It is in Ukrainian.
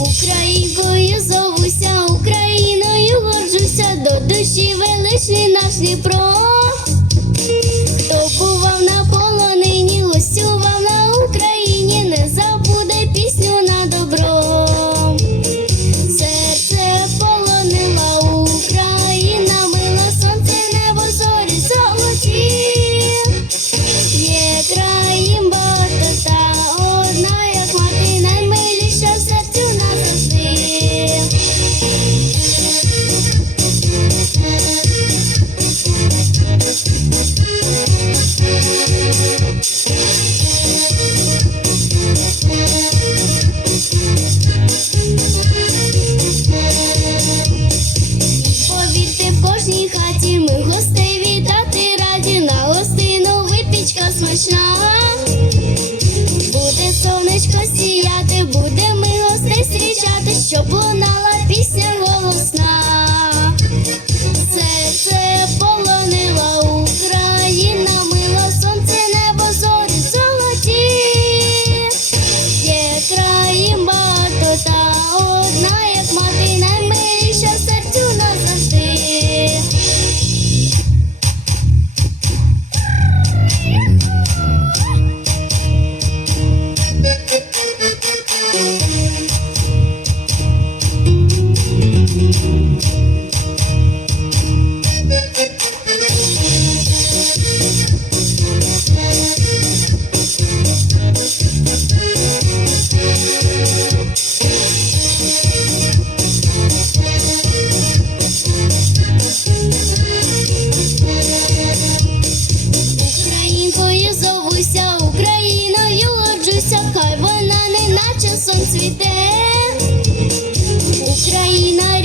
Українкою зовуся, Україною горджуся, до душі величний наш Дніпро. Повірте, в кожній хаті ми гостей вітати раді на гостину випічка смачна. Буде сонечко сіяти, буде ми гостей зустрічати, щоб лунала. Сонцвіте Україна.